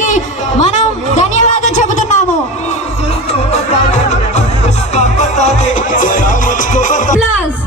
గారికి మనం ధన్యవాదాలు చెబుతున్నాము. ప్లస్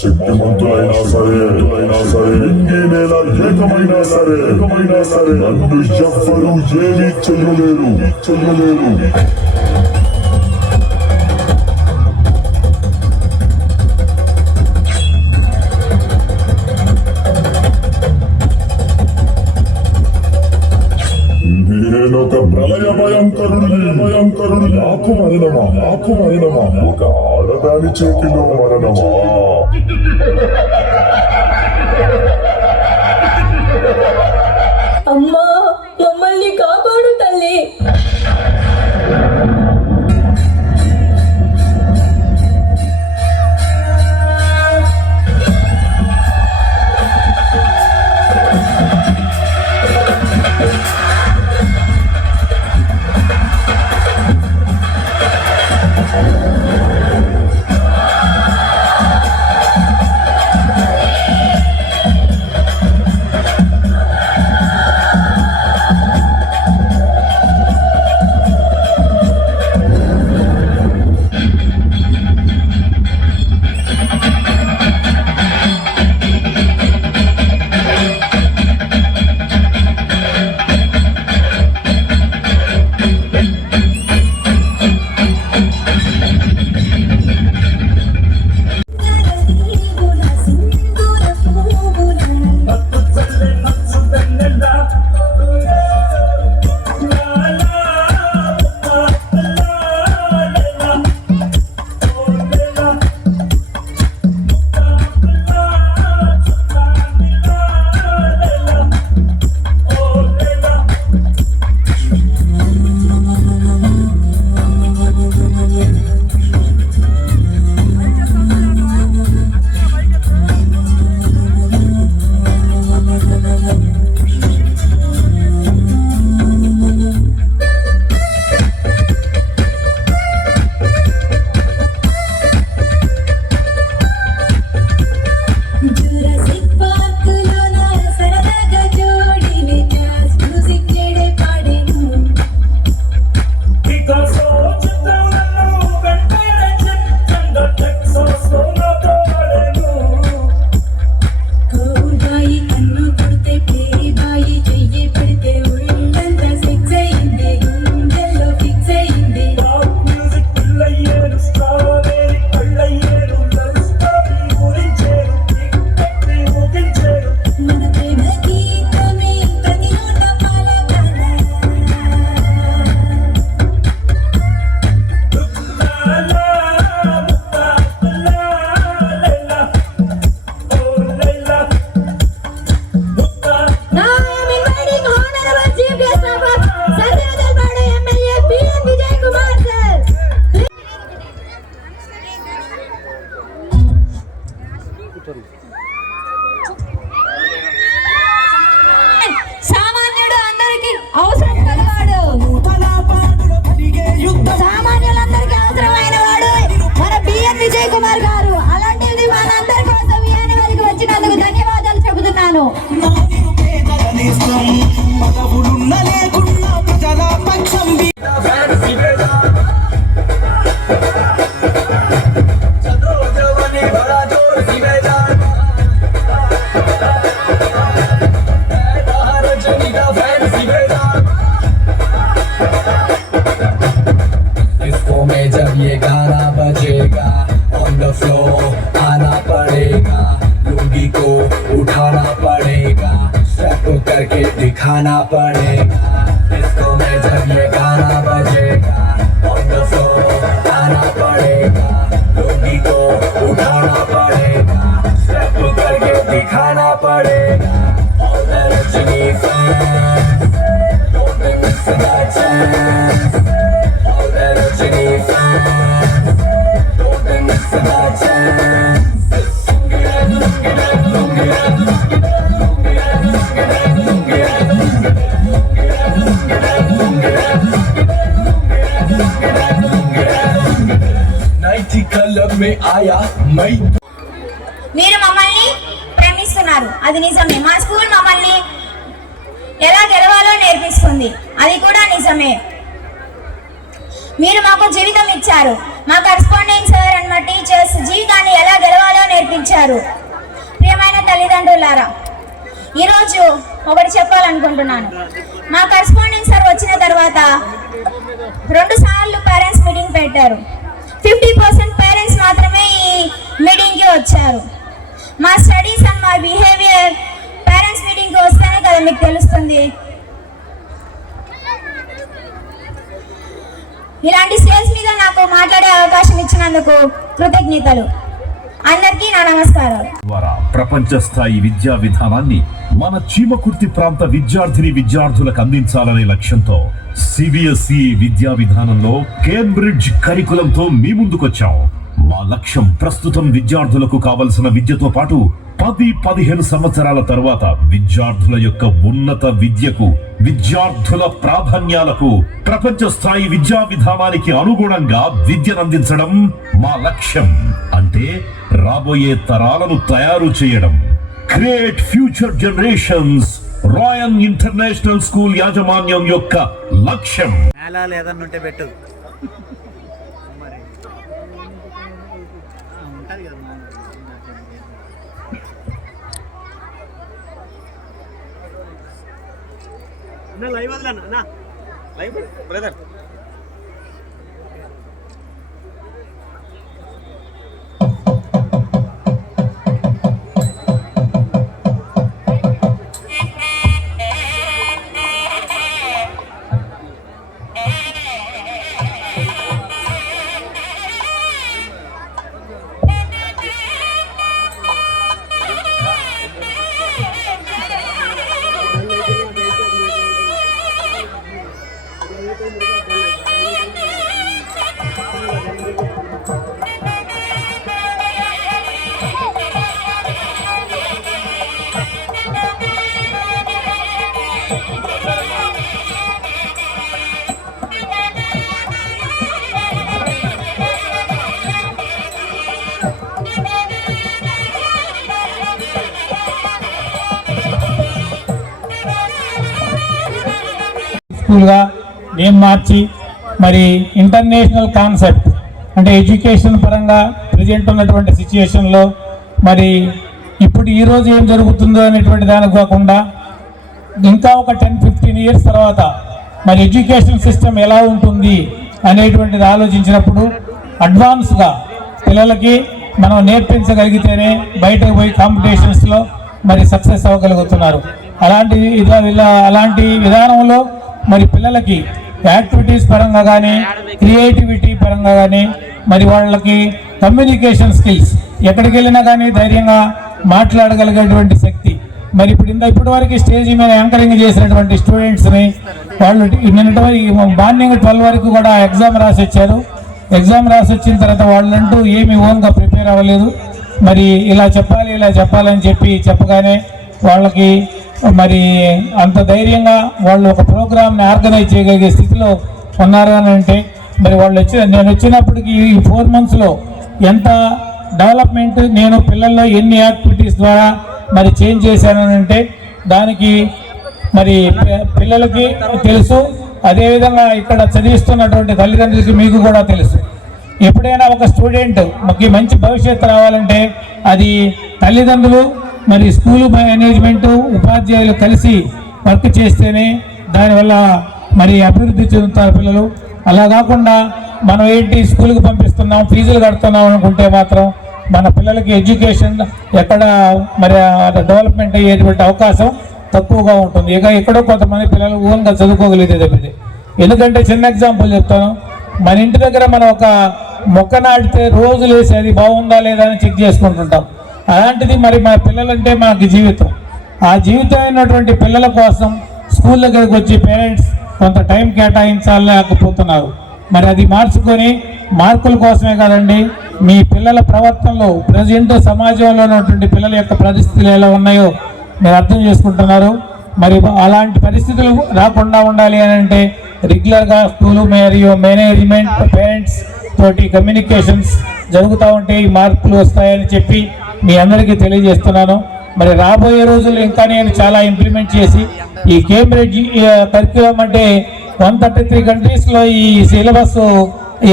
శక్తిమంతులైనా సరే ఇంకేనేలా ఏకమైనా సరే నన్ను ఎవ్వరూ ఏమీ చెయ్యలేరు. నేనొక ప్రళయ భయంకరుడు. నాకు మరణమా ఒక ఆడదాని చేతిలో మరణమా? అమ్మా, మమ్మల్ని కాపాడు తల్లి. में जब ये गाना बजेगा ऑन द फ्लोर आना पड़ेगा, लुंगी को उठाना पड़ेगा, स्टेप करके दिखाना पड़ेगा। डिस्को में जब ये गाना बजेगा ऑन द फ्लोर आना पड़ेगा, लुंगी को उठाना पड़ेगा, स्टेप करके दिखाना पड़ेगा। All the Rajini fans, don't be missing that chance. All the Rajini fans, don't be missing that chance. Nighty colour में आया मैं। మీరు మమ్మల్ని ప్రేమిస్తున్నారు, అది నిజమే. మా స్కూల్ మమ్మల్ని ఎలా గెలవాలో నేర్పిస్తుంది, అది కూడా నిజమే. మీరు మాకు జీవితం ఇచ్చారు. మా కరెస్పాండెంట్ సార్ అండ్ మా టీచర్స్ జీవితాన్ని ఎలా గెలవాలో నేర్పించారు. ప్రియమైన తల్లిదండ్రులారా, ఈరోజు ఒకటి చెప్పాలనుకుంటున్నాను. మా కరెస్పాండెంట్ సార్ వచ్చిన తర్వాత 2 సార్లు పేరెంట్స్ మీటింగ్ పెట్టారు. 50% పేరెంట్స్ మాత్రమే ఈ మీటింగ్కి వచ్చారు. మా స్టడీస్ అండ్ మా బిహేవియర్ పేరెంట్స్ మీటింగ్కి వస్తేనే కదా మీకు తెలుస్తుంది. ఇలాంటి స్టేజ్ మీద నాకు మాట్లాడే అవకాశం ఇచ్చినందుకు కృతజ్ఞతలు. అందరికీ నా నమస్కారాలు. ద్వారా ప్రపంచ స్థాయి విద్యా విధానాన్ని మన చీమకుర్తి ప్రాంత విద్యార్థులకు అందించాలనే లక్ష్యంతో సిబిఎస్ఈ విద్యా విధానంలో కేంబ్రిడ్జ్ కరికులంతో మీ ముందుకొచ్చాం. మా లక్ష్యం ప్రస్తుతం విద్యార్థులకు కావలసిన విద్యతో పాటు 10-15 సంవత్సరాల తర్వాత విద్యార్థుల యొక్క ఉన్నత విద్యకు, విద్యార్థుల ప్రాధాన్యాలకు, ప్రపంచ స్థాయి విద్యా విధానానికి అనుగుణంగా విద్యను అందించడం మా లక్ష్యం. అంటే రాబోయే తరాలను తయారు చేయడం. Create future generations Ryan international school యాజమాన్యం యొక్క లక్ష్యం. లేదన్నుంటే పెట్టు మరి ఉంటుంది కదా. లైవ్ వదలన్నా లైవ్ బ్రదర్. స్కూల్గా నేమ్ మార్చి మరి ఇంటర్నేషనల్ కాన్సెప్ట్ అంటే ఎడ్యుకేషన్ పరంగా ప్రజెంట్ ఉన్నటువంటి సిచ్యుయేషన్లో మరి ఇప్పుడు ఈరోజు ఏం జరుగుతుందో అనేటువంటి దానికి కాకుండా ఇంకా ఒక 10-15 ఇయర్స్ తర్వాత మరి ఎడ్యుకేషన్ సిస్టమ్ ఎలా ఉంటుంది అనేటువంటిది ఆలోచించినప్పుడు అడ్వాన్స్గా పిల్లలకి మనం నేర్పించగలిగితేనే బయటకు పోయి కాంపిటీషన్స్లో మరి సక్సెస్ అవ్వగలుగుతున్నారు. అలాంటి విధానంలో మరి పిల్లలకి యాక్టివిటీస్ పరంగా కానీ క్రియేటివిటీ పరంగా కానీ మరి వాళ్ళకి కమ్యూనికేషన్ స్కిల్స్ ఎక్కడికి వెళ్ళినా కానీ ధైర్యంగా మాట్లాడగలిగేటువంటి శక్తి మరి ఇప్పటి వరకు స్టేజ్ మీద యాంకరింగ్ చేసినటువంటి స్టూడెంట్స్ని వాళ్ళు మార్నింగ్ 12 వరకు కూడా ఎగ్జామ్ రాసి వచ్చారు. ఎగ్జామ్ రాసి వచ్చిన తర్వాత వాళ్ళంటూ ఏమి ఓన్గా ప్రిపేర్ అవ్వలేదు. మరి ఇలా చెప్పాలని చెప్పగానే వాళ్ళకి మరి అంత ధైర్యంగా వాళ్ళు ఒక ప్రోగ్రామ్ని ఆర్గనైజ్ చేయగలిగే స్థితిలో ఉన్నారు అని అంటే మరి నేను వచ్చినప్పటికీ ఈ 4 monthsలో ఎంత డెవలప్మెంట్ నేను పిల్లల్లో ఎన్ని యాక్టివిటీస్ ద్వారా మరి చేంజ్ చేశానంటే దానికి మరి పిల్లలకి తెలుసు. అదేవిధంగా ఇక్కడ చదివిస్తున్నటువంటి తల్లిదండ్రులకి మీకు కూడా తెలుసు. ఎప్పుడైనా ఒక స్టూడెంట్కి మంచి భవిష్యత్తు రావాలంటే అది తల్లిదండ్రులు మరి స్కూలు మేనేజ్మెంటు ఉపాధ్యాయులు కలిసి వర్క్ చేస్తేనే దానివల్ల మరి అభివృద్ధి చెందుతారు పిల్లలు. అలా కాకుండా మనం ఏంటి స్కూల్కి పంపిస్తున్నాం, ఫీజులు కడుతున్నాం అనుకుంటే మాత్రం మన పిల్లలకి ఎడ్యుకేషన్ ఎక్కడ మరి డెవలప్మెంట్ అయ్యేటువంటి అవకాశం తక్కువగా ఉంటుంది. ఇక ఎక్కడో కొంతమంది పిల్లలు ఓన్గా చదువుకోగలిగితే తప్పితే. ఎందుకంటే చిన్న ఎగ్జాంపుల్ చెప్తాను. మన ఇంటి దగ్గర మనం ఒక మొక్క నాటితే రోజులు వేసి అది బాగుందా లేదా అని చెక్ చేసుకుంటుంటాం. అలాంటిది మరి మన పిల్లలంటే మనకి జీవితం. ఆ జీవితం అయినటువంటి పిల్లల కోసం స్కూల్ దగ్గరికి వచ్చి పేరెంట్స్ కొంత టైం కేటాయించలేకపోతున్నారు. మరి అది మార్చుకొని మార్కుల కోసమే కాదండి, మీ పిల్లల ప్రవర్తనలో ప్రజెంట్ సమాజంలో ఉన్నటువంటి పిల్లల యొక్క పరిస్థితులు ఎలా ఉన్నాయో మీరు అర్థం చేసుకుంటున్నారు. మరి అలాంటి పరిస్థితులు రాకుండా ఉండాలి అని అంటే రెగ్యులర్గా స్కూలు మరియు మేనేజ్మెంట్ పేరెంట్స్ తోటి కమ్యూనికేషన్స్ జరుగుతూ ఉంటే ఈ మార్పులు వస్తాయని చెప్పి మీ అందరికీ తెలియజేస్తున్నాను. మరి రాబోయే రోజుల్లో ఇంకా నేను చాలా ఇంప్లిమెంట్ చేసి ఈ కేంబ్రిడ్జ్ కరిక్యులం అంటే 133 కంట్రీస్లో ఈ సిలబస్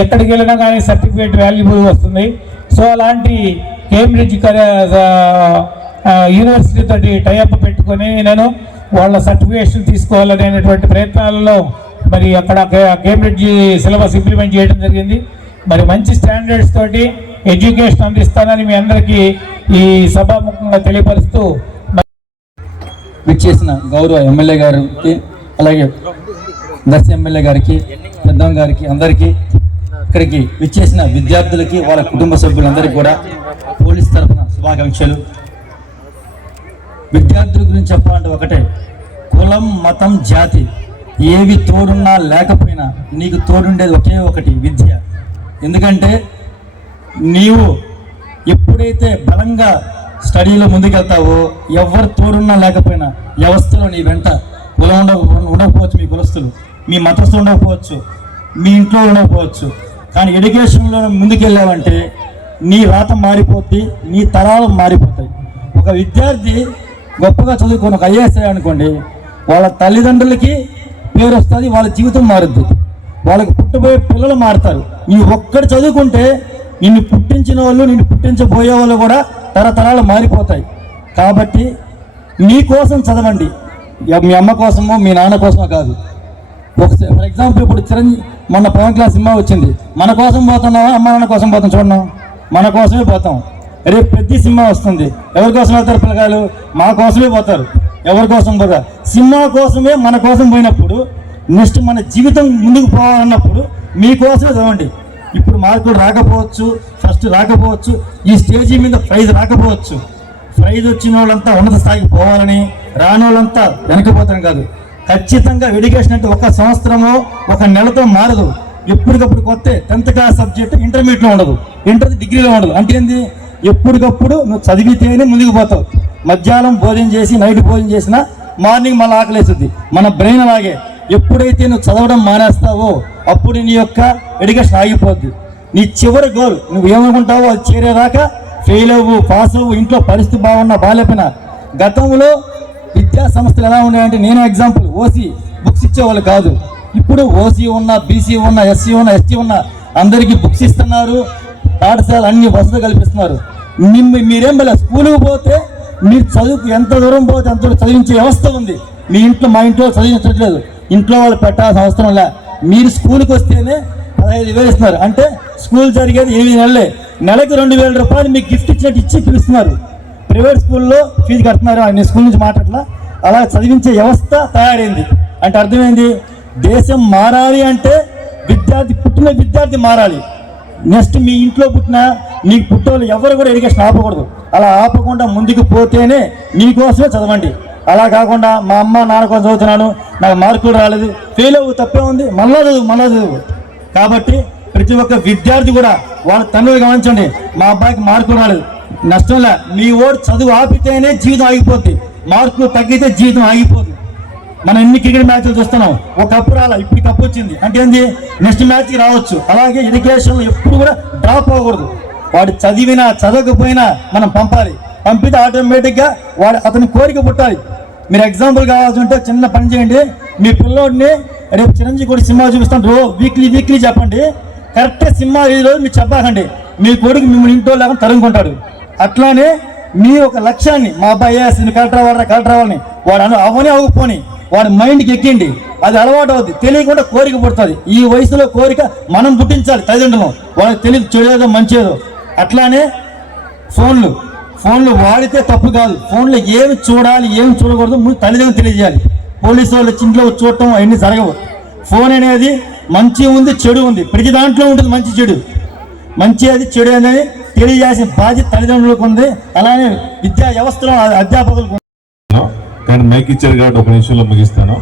ఎక్కడికి వెళ్ళినా కానీ సర్టిఫికేట్ వాల్యుబుల్ వస్తుంది. సో అలాంటి కేంబ్రిడ్జ్ యూనివర్సిటీ తోటి టైఅప్ పెట్టుకొని నేను వాళ్ళ సర్టిఫికేషన్ తీసుకోవాలనేటువంటి ప్రయత్నాలలో మరి అక్కడ కేంబ్రిడ్జ్ సిలబస్ ఇంప్లిమెంట్ చేయడం జరిగింది. మరి మంచి స్టాండర్డ్స్ తోటి ఎడ్యుకేషన్ అందిస్తానని మీ అందరికీ ఈ సభాముఖంగా తెలియపరుస్తూ విచ్చేసిన గౌరవ ఎమ్మెల్యే గారికి, అలాగే దర్శి ఎమ్మెల్యే గారికి, పెద్దమ్మ గారికి, అందరికీ, ఇక్కడికి విచ్చేసిన విద్యార్థులకి, వాళ్ళ కుటుంబ సభ్యులందరికీ కూడా పోలీస్ తరఫున శుభాకాంక్షలు. విద్యార్థుల గురించి చెప్పాలంటే ఒకటే, కులం, మతం, జాతి ఏవి తోడున్నా లేకపోయినా నీకు తోడుండేది ఒకే ఒకటి, విద్య. ఎందుకంటే నీవు ఎప్పుడైతే బలంగా స్టడీలో ముందుకెళ్తావో ఎవరు తోడున్నా లేకపోయినా వ్యవస్థలో నీ వెంట కులం ఉండకపోవచ్చు, మీ కులస్తులు, మీ మతస్థులు ఉండకపోవచ్చు, మీ ఇంట్లో ఉండకపోవచ్చు, కానీ ఎడ్యుకేషన్లో ముందుకెళ్ళావంటే నీ రాత మారిపోద్ది, నీ తరాలు మారిపోతాయి. ఒక విద్యార్థి గొప్పగా చదువుకొని ఒక ఐఏఎస్ అనుకోండి, వాళ్ళ తల్లిదండ్రులకి పేరు వస్తుంది, వాళ్ళ జీవితం మారుద్ది, వాళ్ళకి పుట్టబోయే పిల్లలు మారుతారు. నీ ఒక్కడు చదువుకుంటే నిన్ను పుట్టించిన వాళ్ళు, నిన్ను పుట్టించబోయే వాళ్ళు కూడా తరతరాలు మారిపోతాయి. కాబట్టి మీ కోసం చదవండి, మీ అమ్మ కోసమో మీ నాన్న కోసమో కాదు. ఫర్ ఎగ్జాంపుల్ ఇప్పుడు మొన్న పవన్ క్లాస్ సినిమా వచ్చింది, మన కోసం పోతున్నావా అమ్మ నాన్న కోసం పోతాం? చూడడం మన కోసమే పోతాం. రేపు పెద్ద సినిమా వస్తుంది, ఎవరి కోసం వెళ్తారు పిల్లగాలు? మా కోసమే పోతారు. ఎవరి కోసం పోతా? సినిమా కోసమే మన కోసం పోయినప్పుడు నెక్స్ట్ మన జీవితం ముందుకు పోవాలన్నప్పుడు మీకోసమే చదవండి. ఇప్పుడు మార్కులు రాకపోవచ్చు, ఫస్ట్ రాకపోవచ్చు, ఈ స్టేజీ మీద ప్రైజ్ రాకపోవచ్చు. ప్రైజ్ వచ్చిన వాళ్ళంతా ఉన్నత స్థాయికి పోవాలని, రాని వాళ్ళంతా వెనకపోతాం కాదు. ఖచ్చితంగా ఎడ్యుకేషన్ అంటే ఒక సంవత్సరమో ఒక నెలతో మారదు. ఎప్పటికప్పుడు కొత్త 10th క్లాస్ సబ్జెక్ట్ ఇంటర్మీడియట్లో ఉండదు, ఇంటర్ డిగ్రీలో ఉండదు. అంటే ఏంది? ఎప్పటికప్పుడు నువ్వు చదివితేనే ముందుకు పోతావు. మధ్యాహ్నం భోజనం చేసి నైట్ భోజనం చేసినా మార్నింగ్ మళ్ళీ ఆకలేస్తుంది. మన బ్రెయిన్ అలాగే, ఎప్పుడైతే నువ్వు చదవడం మానేస్తావో అప్పుడు నీ యొక్క ఎడ్యుకేషన్ ఆగిపోద్ది. నీ చివరి గోల్ నువ్వు ఏమనుకుంటావో అది చేరేదాకా ఫెయిల్ అవ్వు, పాస్ అవ్వు, ఇంట్లో పరిస్థితి బాగున్నా బాగాలేకపోయినా. గతంలో విద్యా సంస్థలు ఎలా ఉన్నాయంటే, నేను ఎగ్జాంపుల్, ఓసీ బుక్స్ ఇచ్చేవాళ్ళు కాదు. ఇప్పుడు ఓసీ ఉన్నా, బీసీ ఉన్నా, ఎస్సీ ఉన్నా, ఎస్టీ ఉన్నా అందరికీ బుక్స్ ఇస్తున్నారు, పాఠశాల అన్ని వసతులు కల్పిస్తున్నారు. మీరేం వెళ్ళా స్కూల్కి పోతే మీరు చదువుకు ఎంత దూరం పోతే అంత చదివించే వ్యవస్థ ఉంది. మీ ఇంట్లో, మా ఇంట్లో చదివించట్లేదు, ఇంట్లో వాళ్ళు పెట్టాల్సిన అవసరం లే. మీరు స్కూల్కి వస్తేనే 15,000 ఇస్తున్నారు. అంటే స్కూల్ జరిగేది 8 నెలలే, నెలకు 2,000 రూపాయలు మీకు గిఫ్ట్ ఇచ్చినట్టు ఇచ్చి పిలుస్తున్నారు. ప్రైవేట్ స్కూల్లో ఫీజు కడుతున్నారు, నేను స్కూల్ నుంచి మాట్లాడలా. అలా చదివించే వ్యవస్థ తయారైంది. అంటే అర్థమైంది, దేశం మారాలి అంటే పుట్టిన విద్యార్థి మారాలి. నెక్స్ట్ మీ ఇంట్లో పుట్టిన మీకు పుట్టేవాళ్ళు ఎవరు కూడా ఎడ్యుకేషన్ ఆపకూడదు. అలా ఆపకుండా ముందుకు పోతేనే మీకోసమే చదవండి. అలా కాకుండా మా అమ్మ నాన్న కోసం చదువుతున్నాను, నాకు మార్కులు రాలేదు, ఫెయిల్ అవ్వు, తప్పే ఉంది, మళ్ళా చదువు. కాబట్టి ప్రతి ఒక్క విద్యార్థి కూడా వాళ్ళ తండ్రి గమనించండి, మా అబ్బాయికి మార్కులు రాలేదు, నష్టంలే. మీ ఓడి చదువు ఆపితేనే జీవితం ఆగిపోద్ది, మార్కులు తగ్గితే జీవితం ఆగిపోద్ది. మనం ఎన్ని క్రికెట్ మ్యాచ్లు చూస్తున్నాం, ఒక కప్పు రాలా, ఇప్పుడు కప్పు వచ్చింది అంటే ఏంది, నెక్స్ట్ మ్యాచ్కి రావచ్చు. అలాగే ఎడ్యుకేషన్లో ఎప్పుడు కూడా డ్రాప్ అవ్వకూడదు. వాడు చదివినా చదవకపోయినా మనం పంపాలి. పంపితే ఆటోమేటిక్గా అతని కోరిక పుట్టాలి. మీరు ఎగ్జాంపుల్ కావాల్సి ఉంటే చిన్న పని చేయండి, మీ పిల్లోడిని రేపు చిరంజీవి కూడా సినిమా చూపిస్తాను, వీక్లీ చెప్పండి. కరెక్ట్గా సినిమా 5 రోజులు మీరు చెప్పాకండి, మీ కొడుకు మిమ్మల్ని ఇంట్లో లేకుండా తరుముకుంటాడు. అట్లానే మీ ఒక లక్ష్యాన్ని, మా అబ్బాయి కలెక్టర్ అవ్వాలని వాడు అవని అవ్వకపోని వాడి మైండ్కి ఎక్కిండి, అది అలవాటు అవుద్ది, తెలియకుండా కోరిక పుడుతుంది. ఈ వయసులో కోరిక మనం పుట్టించాలి తల్లిదండ్రులు, వాళ్ళకి తెలియదు చెడేదో మంచేదో. అట్లానే ఫోన్లు వాడితే తప్పు కాదు, ఫోన్లో ఏమి చూడాలి ఏమి చూడకూడదు ముందు తల్లిదండ్రులు తెలియజేయాలి. పోలీసు వాళ్ళు ఇంట్లో చూడటం అవన్నీ జరగవు. ఫోన్ అనేది మంచి ఉంది చెడు ఉంది, ప్రతి దాంట్లో ఉంటుంది మంచి చెడు. మంచి అది చెడు అనేది తెలియజేసిన బాధ్యత తల్లిదండ్రులకు ఉంది, అలానే విద్యా వ్యవస్థలో అధ్యాపకులకు. కానీ మైక్ ఇచ్చారు కాబట్టి ఒక నిమిషంలో ముగిస్తాను.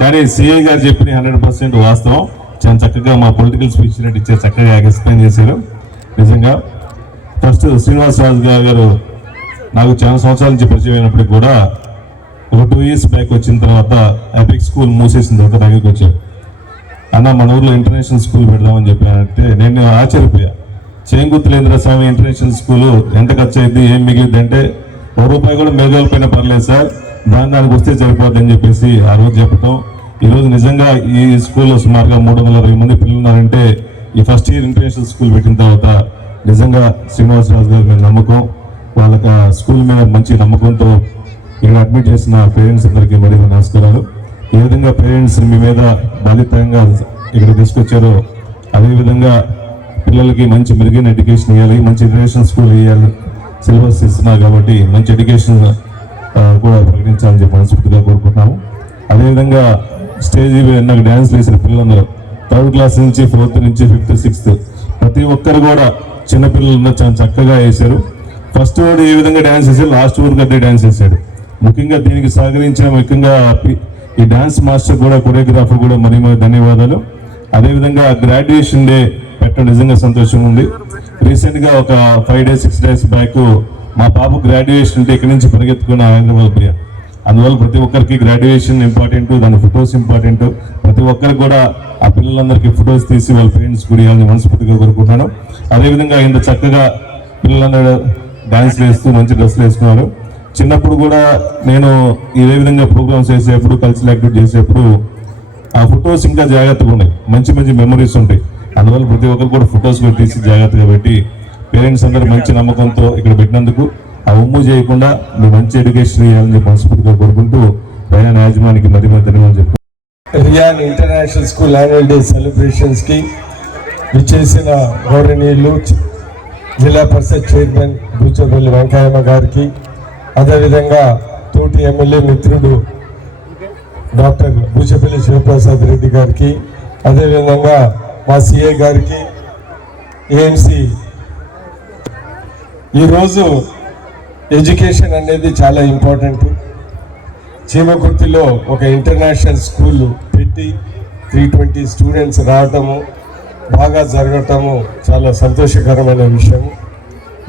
కానీ సిఐ గారు చెప్పిన 100% వాస్తవం. చాలా చక్కగా మా పొలిటికల్ స్పీచ్ ఇచ్చారు, చక్కగా ఎక్స్ప్లెయిన్ చేశారు. నిజంగా ఫస్ట్ శ్రీనివాసరాజు గారు నాకు చాలా సంవత్సరాల నుంచి పరిచయం అయినప్పటికి కూడా ఒక 2 years బ్యాక్ వచ్చిన తర్వాత ఎపిక్ స్కూల్ మూసేసిన తర్వాత దగ్గరికి వచ్చారు. అన్న మన ఊర్లో ఇంటర్నేషనల్ స్కూల్ పెడదామని చెప్పానంటే నేను ఆశ్చర్యపోయా. చేంగుత్తులేంద్ర స్వామి ఇంటర్నేషనల్ స్కూల్ ఎంత ఖర్చు అయింది ఏం మిగిలింది అంటే ₹1 కూడా మిగలపోయినా పర్లేదు సార్, దానికి వస్తే సరిపోద్ది అని చెప్పేసి ఆ రోజు చెప్పటం. ఈరోజు నిజంగా ఈ స్కూల్లో సుమారుగా 320 మంది పిల్లలు ఉన్నారంటే ఈ ఫస్ట్ ఇయర్ ఇంటర్నేషనల్ స్కూల్ పెట్టిన తర్వాత నిజంగా శ్రీనివాసరాజు గారి మీద నమ్మకం, వాళ్ళకి స్కూల్ మీద మంచి నమ్మకంతో ఇక్కడ అడ్మిట్ చేసిన పేరెంట్స్ అందరికీ మరి నమస్కారాలు. ఏ విధంగా పేరెంట్స్ మీ మీద బాధ్యతంగా ఇక్కడ తీసుకొచ్చారో అదేవిధంగా పిల్లలకి మంచి మెరుగైన ఎడ్యుకేషన్ ఇవ్వాలి, మంచి ఇంటర్నేషనల్ స్కూల్ ఇవ్వాలి, సిలబస్ ఇస్తున్నారు కాబట్టి మంచి ఎడ్యుకేషన్ కూడా ప్రకటించాలని చెప్పి మనస్ఫూర్తిగా కోరుకుంటున్నాము. అదేవిధంగా స్టేజ్ నాకు డ్యాన్స్ వేసిన పిల్లలందరూ 3rd క్లాస్ నుంచి 4th నుంచి 5th 6th ప్రతి ఒక్కరు కూడా చిన్నపిల్లలు చాలా చక్కగా వేశారు. ఫస్ట్ వర్డ్ ఏ విధంగా డ్యాన్స్ వేసాడు, లాస్ట్ వరకు అదే డ్యాన్స్ వేసాడు. ముఖ్యంగా దీనికి సహకరించిన ఈ డ్యాన్స్ మాస్టర్ కూడా కొరియోగ్రాఫర్ కూడా మరి ధన్యవాదాలు. అదేవిధంగా గ్రాడ్యుయేషన్ డే పెట్టడం నిజంగా సంతోషంగా ఉంది. రీసెంట్గా ఒక 5 days 6 days బ్యాక్ మా పాప గ్రాడ్యుయేషన్ అంటే ఇక్కడి నుంచి పరిగెత్తుకున్న హైదరాబాద్ ప్రియ. అందువల్ల ప్రతి ఒక్కరికి గ్రాడ్యుయేషన్ ఇంపార్టెంట్, దాని ఫొటోస్ ఇంపార్టెంట్. ప్రతి ఒక్కరికి కూడా ఆ పిల్లలందరికీ ఫొటోస్ తీసి వాళ్ళ పేరెంట్స్ కూడా ఇవ్వాలని మనస్ఫూర్తిగా కోరుకుంటున్నాను. అదేవిధంగా ఇంత చక్కగా పిల్లలందరూ డాన్స్ వేస్తూ మంచి డ్రెస్సులు వేసుకున్నారు. చిన్నప్పుడు కూడా నేను ఇదే విధంగా ప్రోగ్రామ్స్ చేసేప్పుడు కల్చరల్ యాక్టివిటీ చేసేప్పుడు ఆ ఫొటోస్ ఇంకా జాగ్రత్తగా ఉన్నాయి, మంచి మంచి మెమరీస్ ఉంటాయి. అందువల్ల ప్రతి ఒక్కరు కూడా ఫొటోస్ కూడా తీసి జాగ్రత్తగా పెట్టి పేరెంట్స్ అందరూ మంచి నమ్మకంతో ఇక్కడ పెట్టినందుకు ఆ ఉమ్ము చేయకుండా మీరు మంచి ఎడ్యుకేషన్ ఇవ్వాలని మనస్ఫూర్తిగా కోరుకుంటూ ప్రయాణ యాజమానికి మరి ధన్యవాదాలు చెప్పారు. Ryan international school annual day సెలబ్రేషన్స్కి విచ్చేసిన గౌరవనీయులు జిల్లా పరిషత్ చైర్మన్ బూచపల్లి వెంకయ్యమ్మ గారికి, అదేవిధంగా తోటి ఎమ్మెల్యే మిత్రుడు డాక్టర్ బూచపల్లి శివప్రసాద్ రెడ్డి గారికి, అదేవిధంగా మా సిఐ గారికి, ఏఎంసి. ఈరోజు ఎడ్యుకేషన్ అనేది చాలా ఇంపార్టెంట్. చీమకుర్తిలో ఒక ఇంటర్నేషనల్ స్కూల్ పెట్టి 320 స్టూడెంట్స్ రావటము బాగా జరగటము చాలా సంతోషకరమైన విషయం.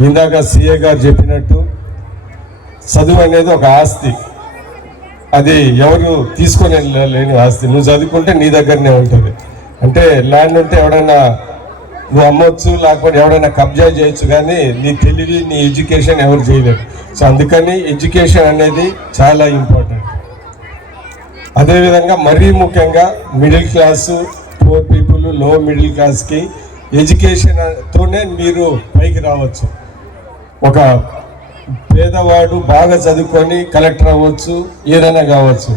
ఇందాక సిఏ గారు చెప్పినట్టు చదువు అనేది ఒక ఆస్తి, అది ఎవరు తీసుకొని లేని ఆస్తి. నువ్వు చదువుకుంటే నీ దగ్గరనే ఉంటుంది. అంటే ల్యాండ్ ఉంటే ఎవడైనా నువ్వు అమ్మొచ్చు, లేకపోతే ఎవడైనా కబ్జా చేయొచ్చు, కానీ నీ తెలివి నీ ఎడ్యుకేషన్ ఎవరు చేయలేరు. సో అందుకని ఎడ్యుకేషన్ అనేది చాలా ఇంపార్టెంట్. అదేవిధంగా మరీ ముఖ్యంగా మిడిల్ క్లాసు, పూర్ పీపుల్, లో మిడిల్ క్లాస్కి ఎడ్యుకేషన్తోనే మీరు పైకి రావచ్చు. ఒక పేదవాడు బాగా చదువుకొని కలెక్టర్ అవ్వచ్చు, ఏదైనా కావచ్చు.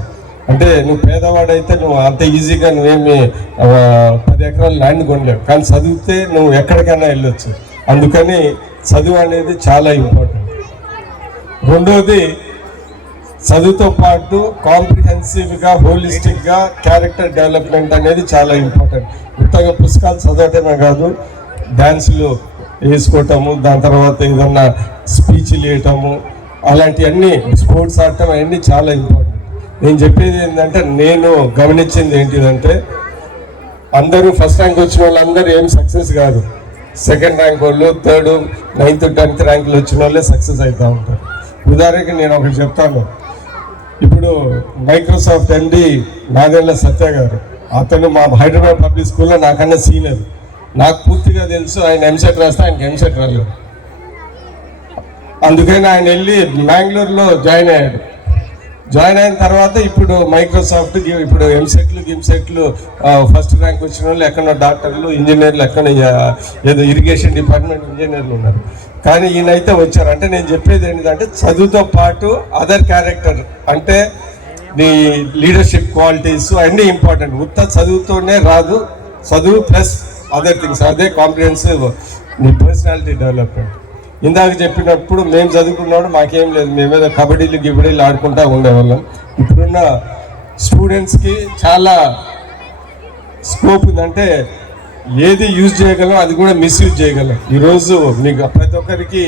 అంటే నువ్వు పేదవాడైతే నువ్వు అంత ఈజీగా నువ్వేమి 10 ఎకరాల ల్యాండ్ కొనలేవు, కానీ చదివితే నువ్వు ఎక్కడికైనా వెళ్ళొచ్చు. అందుకని చదువు అనేది చాలా ఇంపార్టెంట్. రెండోది, చదువుతో పాటు కాంప్రిహెన్సివ్గా, హోలిస్టిక్గా క్యారెక్టర్ డెవలప్మెంట్ అనేది చాలా ఇంపార్టెంట్. ఉత్తగా పుస్తకాలు చదవటమే కాదు, డ్యాన్సులు వేసుకోవటము, దాని తర్వాత ఏదన్నా స్పీచ్లు వేయటము, అలాంటివన్నీ, స్పోర్ట్స్ ఆడటం, అవన్నీ చాలా ఇంపార్టెంట్. నేను చెప్పేది ఏంటంటే, నేను గమనించింది ఏంటిదంటే, అందరూ ఫస్ట్ ర్యాంక్ వచ్చిన వాళ్ళందరూ ఏం సక్సెస్ కాదు. సెకండ్ ర్యాంక్ వాళ్ళు, 3rd, 9th, 10th ర్యాంకులు వచ్చిన వాళ్ళే సక్సెస్ అవుతూ ఉంటారు. ఉదాహరణకి నేను ఒకటి చెప్తాను. ఇప్పుడు మైక్రోసాఫ్ట్ ఎండి నాదెళ్ల సత్య గారు, అతను మా హైదరాబాద్ పబ్లిక్ స్కూల్లో నాకన్నా సీనియర్. నాకు పూర్తిగా తెలుసు ఆయన ఎంసెట్ రాస్తే ఆయనకి ఎంసెట్ రాలేదు. అందుకని ఆయన వెళ్ళి బెంగళూరులో జాయిన్ అయ్యాడు. జాయిన్ అయిన తర్వాత ఇప్పుడు మైక్రోసాఫ్ట్ ఇప్పుడు ఎంసెట్లు ఫస్ట్ ర్యాంక్ వచ్చిన వాళ్ళు ఎక్కడో డాక్టర్లు, ఇంజనీర్లు, ఎక్కడ ఏదో ఇరిగేషన్ డిపార్ట్మెంట్ ఇంజనీర్లు ఉన్నారు. కానీ ఈయనైతే వచ్చారు. అంటే నేను చెప్పేది ఏంటంటే, చదువుతో పాటు అదర్ క్యారెక్టర్, అంటే నీ లీడర్షిప్ క్వాలిటీస్ అన్నీ ఇంపార్టెంట్. ఉత్త చదువుతోనే రాదు, చదువు ప్లస్ అదర్ థింగ్స్, అదే కాంప్రిహెన్సివ్ నీ పర్సనాలిటీ డెవలప్మెంట్. ఇందాక చెప్పినప్పుడు మేము చదువుకున్నప్పుడు మాకేం లేదు, మేమేదో కబడ్డీలు ఆడుకుంటా ఉండేవాళ్ళం. ఇప్పుడున్న స్టూడెంట్స్కి చాలా స్కోప్ ఉందంటే ఏది యూజ్ చేయగలం అది కూడా మిస్యూజ్ చేయగలం. ఈరోజు మీకు ప్రతి ఒక్కరికి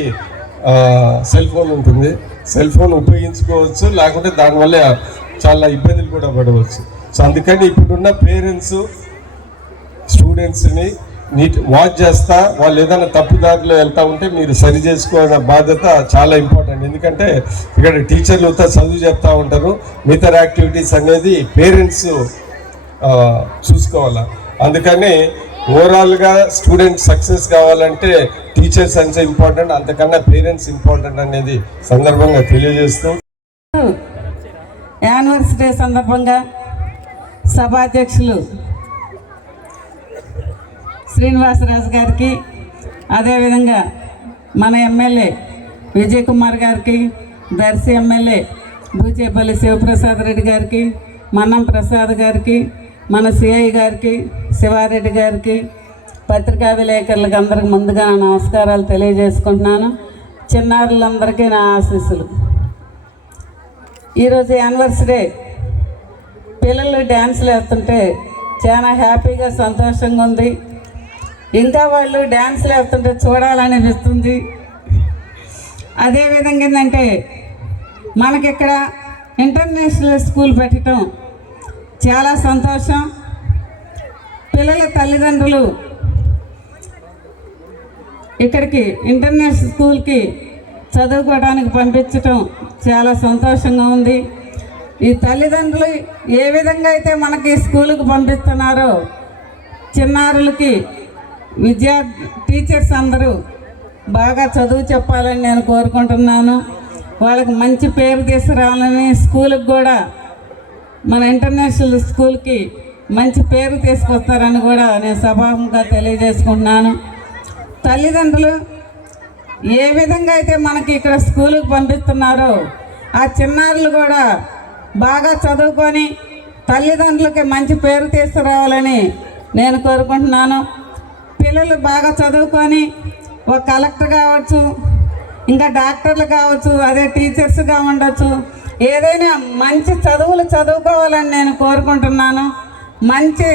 సెల్ ఫోన్ ఉంటుంది, సెల్ ఫోన్ ఉపయోగించుకోవచ్చు, లేకుంటే దానివల్ల చాలా ఇబ్బందులు కూడా పడవచ్చు. సో అందుకని ఇప్పుడున్న పేరెంట్స్ స్టూడెంట్స్ని వాచ్ చేస్తా, వాళ్ళు ఏదైనా తప్పుదారిలో వెళ్తా ఉంటే మీరు సరి చేసుకోవాలన్న బాధ్యత చాలా ఇంపార్టెంట్. ఎందుకంటే ఇక్కడ టీచర్లు చదువు చెప్తా ఉంటారు, మిగతా యాక్టివిటీస్ అనేది పేరెంట్స్ చూసుకోవాలా. అందుకని ఓవరాల్గా స్టూడెంట్ సక్సెస్ కావాలంటే టీచర్స్ అంటే ఇంపార్టెంట్, అంతకన్నా పేరెంట్స్ ఇంపార్టెంట్ అనేది సందర్భంగా తెలియజేస్తూ, యానివర్సరీ సందర్భంగా సభాధ్యక్షులు శ్రీనివాసరాజు గారికి, అదేవిధంగా మన ఎమ్మెల్యే విజయ్ కుమార్ గారికి, దర్శి ఎమ్మెల్యే బూచేపల్లి శివప్రసాద్ రెడ్డి గారికి, మన్నం ప్రసాద్ గారికి, మన సిఐ గారికి, శివారెడ్డి గారికి, పత్రికా విలేకరులకు అందరికి ముందుగా నమస్కారాలు తెలియజేసుకుంటున్నాను. చిన్నారులందరికీ నా ఆశీస్సులు. ఈరోజు యానివర్సరీ, పిల్లలు డ్యాన్సులు వేస్తుంటే చాలా హ్యాపీగా సంతోషంగా ఉంది. ఇంకా వాళ్ళు డ్యాన్సులు వేస్తుంటే చూడాలనిపిస్తుంది. అదేవిధంగా ఏంటంటే మనకి ఇక్కడ ఇంటర్నేషనల్ స్కూల్ పెట్టడం చాలా సంతోషం. పిల్లల తల్లిదండ్రులు ఇక్కడికి ఇంటర్నేషనల్ స్కూల్కి చదువుకోవడానికి పంపించటం చాలా సంతోషంగా ఉంది. ఈ తల్లిదండ్రులు ఏ విధంగా అయితే మనకి స్కూల్కి పంపిస్తున్నారో చిన్నారులకి టీచర్స్ అందరూ బాగా చదువు చెప్పాలని నేను కోరుకుంటున్నాను. వాళ్ళకి మంచి పేరు తీసుకురావాలని, స్కూల్కి కూడా మన ఇంటర్నేషనల్ స్కూల్కి మంచి పేరు తీసుకొస్తారని కూడా నేను సభాముఖంగా తెలియజేసుకుంటున్నాను. తల్లిదండ్రులు ఏ విధంగా అయితే మనకి ఇక్కడ స్కూల్కి పంపిస్తున్నారో ఆ చిన్నారులు కూడా బాగా చదువుకొని తల్లిదండ్రులకి మంచి పేరు తీసుకురావాలని నేను కోరుకుంటున్నాను. పిల్లలు బాగా చదువుకొని ఒక కలెక్టర్ కావచ్చు, ఇంకా డాక్టర్లు కావచ్చు, అదే టీచర్స్గా ఉండొచ్చు, ఏదైనా మంచి చదువులు చదువుకోవాలని నేను కోరుకుంటున్నాను. మంచి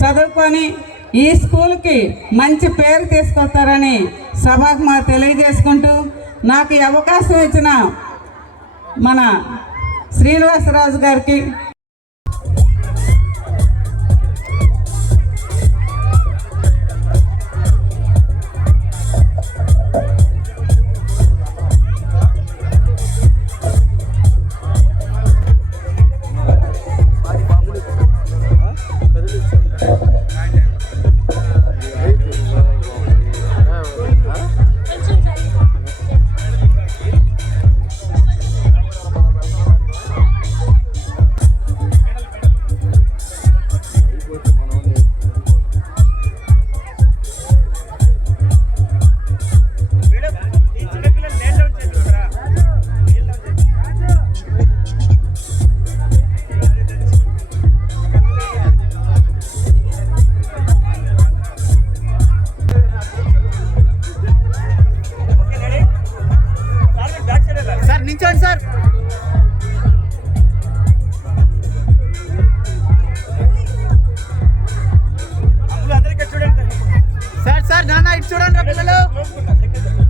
చదువుకొని ఈ స్కూల్కి మంచి పేరు తీసుకొస్తారని సభకు తెలియజేసుకుంటూ, నాకు ఈ అవకాశం ఇచ్చిన మన శ్రీనివాసరాజు గారికి, నించోండి సార్. అందరికీ చూడండి సార్. నాన్న ఇటు చూడండి పిల్లలు.